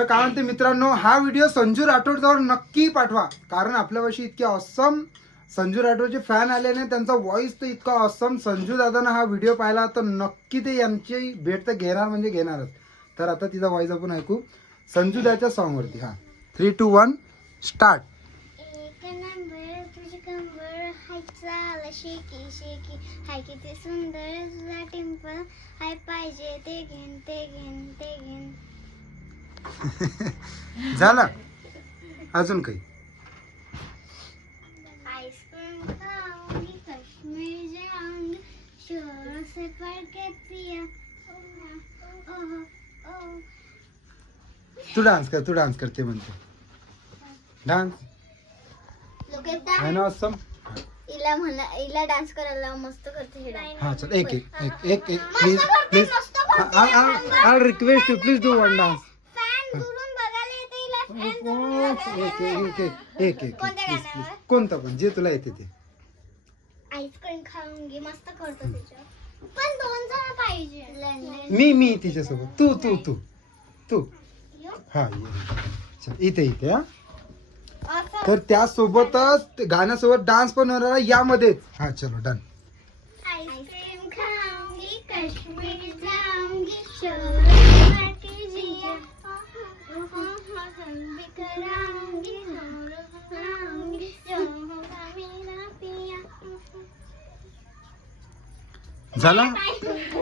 तर काय म्हणते मित्रांनो, हा व्हिडिओ संजू राठोडजवळ नक्की पाठवा, कारण आपल्यापाशी इतके ऑसम संजू राठोडचे फॅन आले ना, त्यांचा व्हॉइस तर इतका ऑसम. संजू दादानं हा व्हिडिओ पाहिला तर नक्की ते यांची भेट तर घेणार म्हणजे घेणारच. तर आता तिचा व्हॉइस आपण ऐकू संजू दादाच्या सॉन्गवरती. हा 3, 2, 1 स्टार्ट. शेकी शेकी हाय किती सुंदर तुझा टिंपल, हाय पाहिजे ते घेन ते घेन ते घेन. झाला अजून काही? आईस्क्रीम खाऊंगी कश्मीर जाऊंगी शोरों से पढ़ के पिया. तू डान्स करते म्हणते. डान्स आहे ना ऑसम. इला डान्स करायला मस्त करते हे डान्स. हा चल एक please I request you please do one dance. Fan दुरून बघायला येते इला. फॅन दुरून एक प्लीज कोणता पण जे तुला येते ते. आईस्क्रीम खाऊंगी मस्त करतो त्याच्यावर, पण 2 जण पाहिजे. मी तिच्यासोबत. तू हा चल इथे हा. तर त्यासोबतच गाण्यासोबत डान्स पण होणार यामध्येच. हा चलो डन. आईस्क्रीम खाऊंगी कश्मीर जाऊंगी शोरों से पढ़ के जिया कराऊंगी कराऊंगी जो होगा मेरा पिया. झाला.